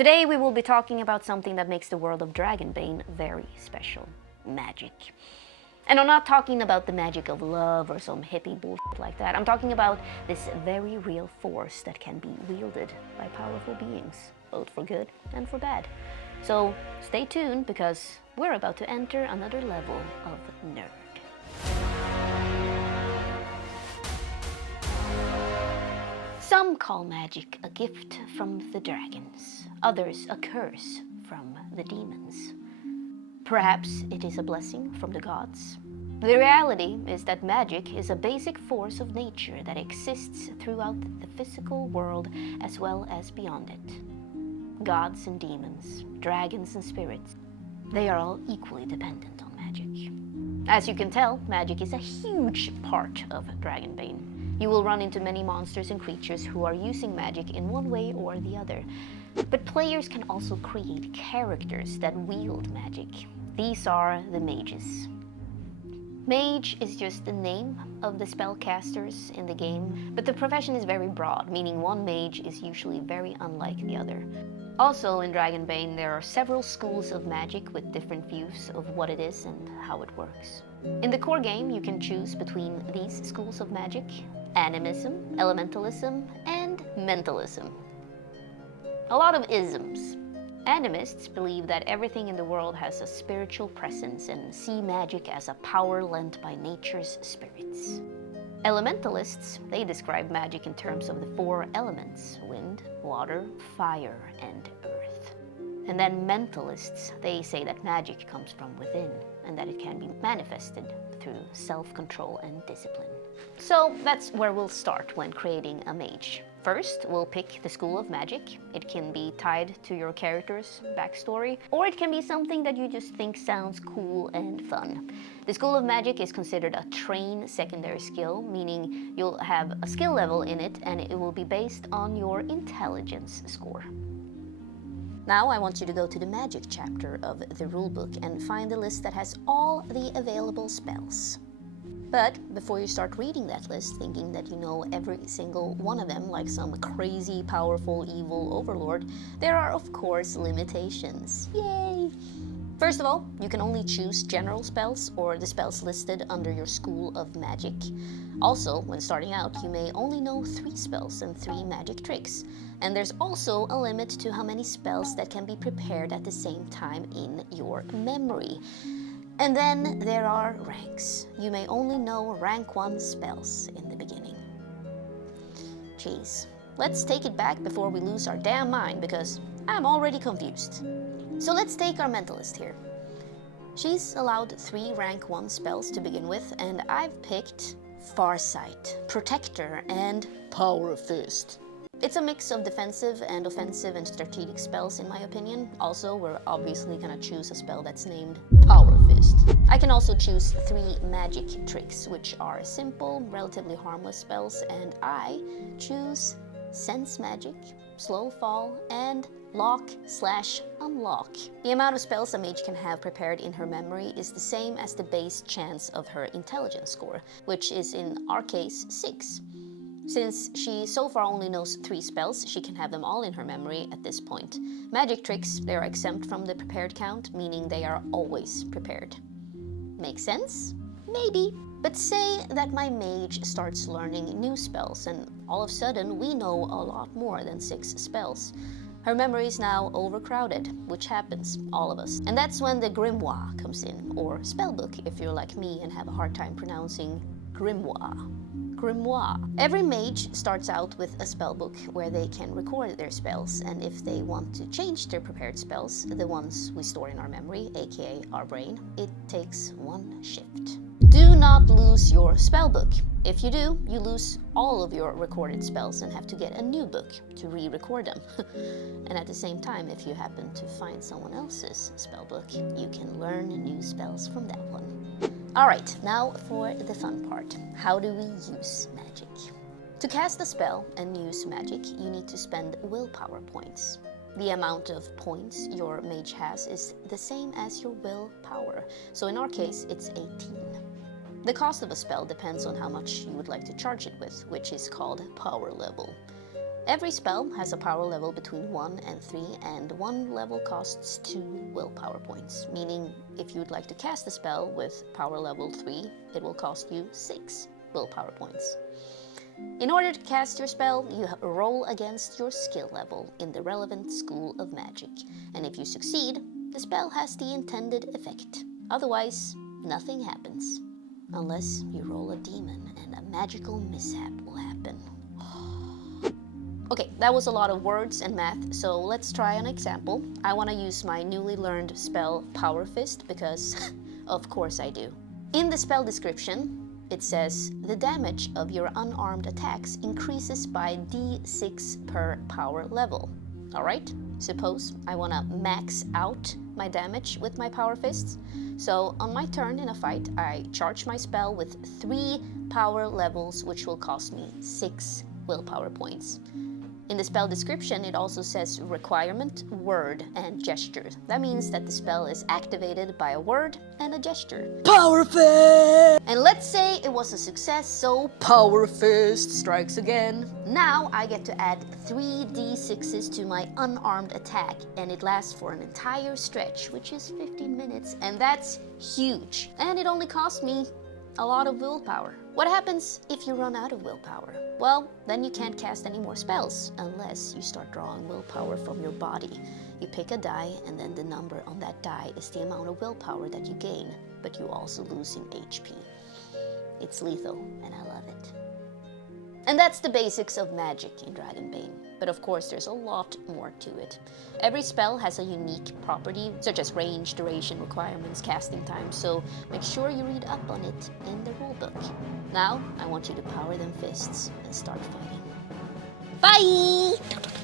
Today we will be talking about something that makes the world of Dragonbane very special. Magic. And I'm not talking about the magic of love or some hippie bullshit like that. I'm talking about this very real force that can be wielded by powerful beings, both for good and for bad. So stay tuned because we're about to enter another level of nerd. Some call magic a gift from the dragons, others a curse from the demons. Perhaps it is a blessing from the gods. The reality is that magic is a basic force of nature that exists throughout the physical world as well as beyond it. Gods and demons, dragons and spirits, they are all equally dependent on magic. As you can tell, magic is a huge part of Dragonbane. You will run into many monsters and creatures who are using magic in one way or the other. But players can also create characters that wield magic. These are the mages. Mage is just the name of the spellcasters in the game, but the profession is very broad, meaning one mage is usually very unlike the other. Also in Dragonbane there are several schools of magic with different views of what it is and how it works. In the core game you can choose between these schools of magic: animism, elementalism, and mentalism. A lot of isms. Animists believe that everything in the world has a spiritual presence and see magic as a power lent by nature's spirits. Elementalists, they describe magic in terms of the four elements: wind, water, fire, and earth. And then mentalists, they say that magic comes from within and that it can be manifested through self-control and discipline. So that's where we'll start when creating a mage. First, we'll pick the school of magic. It can be tied to your character's backstory, or it can be something that you just think sounds cool and fun. The school of magic is considered a trained secondary skill, meaning you'll have a skill level in it and it will be based on your intelligence score. Now I want you to go to the magic chapter of the rulebook and find the list that has all the available spells. But before you start reading that list thinking that you know every single one of them like some crazy, powerful, evil overlord, there are of course limitations. Yay! First of all, you can only choose general spells or the spells listed under your school of magic. Also, when starting out, you may only know 3 spells and 3 magic tricks. And there's also a limit to how many spells that can be prepared at the same time in your memory. And then there are ranks. You may only know rank 1 spells in the beginning. Jeez, let's take it back before we lose our damn mind because I'm already confused. So let's take our mentalist here. She's allowed 3 rank 1 spells to begin with, and I've picked Farsight, Protector, and Power Fist. It's a mix of defensive and offensive and strategic spells in my opinion. Also, we're obviously gonna choose a spell that's named Power Fist. I can also choose 3 magic tricks, which are simple, relatively harmless spells, and I choose Sense Magic, Slow Fall, and Lock/Unlock. The amount of spells a mage can have prepared in her memory is the same as the base chance of her intelligence score, which is in our case 6. Since she so far only knows 3 spells, she can have them all in her memory at this point. Magic tricks, they are exempt from the prepared count, meaning they are always prepared. Make sense? Maybe. But say that my mage starts learning new spells and all of a sudden we know a lot more than 6 spells. Her memory is now overcrowded, which happens, all of us. And that's when the grimoire comes in, or spellbook if you're like me and have a hard time pronouncing grimoire. Grimoire. Every mage starts out with a spellbook where they can record their spells, and if they want to change their prepared spells, the ones we store in our memory, aka our brain, it takes 1 shift. Do not lose your spellbook. If you do, you lose all of your recorded spells and have to get a new book to re-record them. And at the same time, if you happen to find someone else's spellbook, you can learn new spells from that one. Alright, now for the fun part. How do we use magic? To cast a spell and use magic, you need to spend willpower points. The amount of points your mage has is the same as your willpower, so in our case it's 18. The cost of a spell depends on how much you would like to charge it with, which is called power level. Every spell has a power level between 1 and 3, and one level costs 2 willpower points, meaning if you'd like to cast a spell with power level 3, it will cost you 6 willpower points. In order to cast your spell, you roll against your skill level in the relevant school of magic, and if you succeed, the spell has the intended effect. Otherwise, nothing happens. Unless you roll a demon and a magical mishap will happen. Okay, that was a lot of words and math, so let's try an example. I want to use my newly learned spell Power Fist because of course I do. In the spell description, it says the damage of your unarmed attacks increases by d6 per power level. Alright, suppose I want to max out my damage with my Power Fists. So on my turn in a fight, I charge my spell with 3 power levels, which will cost me 6 willpower points. In the spell description, it also says requirement, word, and gesture. That means that the spell is activated by a word and a gesture. Power Fist! And let's say it was a success, so Power Fist strikes again. Now I get to add 3 d6s to my unarmed attack, and it lasts for an entire stretch, which is 15 minutes, and that's huge. And it only cost me a lot of willpower. What happens if you run out of willpower? Well, then you can't cast any more spells unless you start drawing willpower from your body. You pick a die, and then the number on that die is the amount of willpower that you gain, but you also lose in HP. It's lethal, and I love it. And that's the basics of magic in Dragonbane. But of course, there's a lot more to it. Every spell has a unique property, such as range, duration, requirements, casting time, so make sure you read up on it in the rulebook. Now, I want you to power them fists and start fighting. Bye!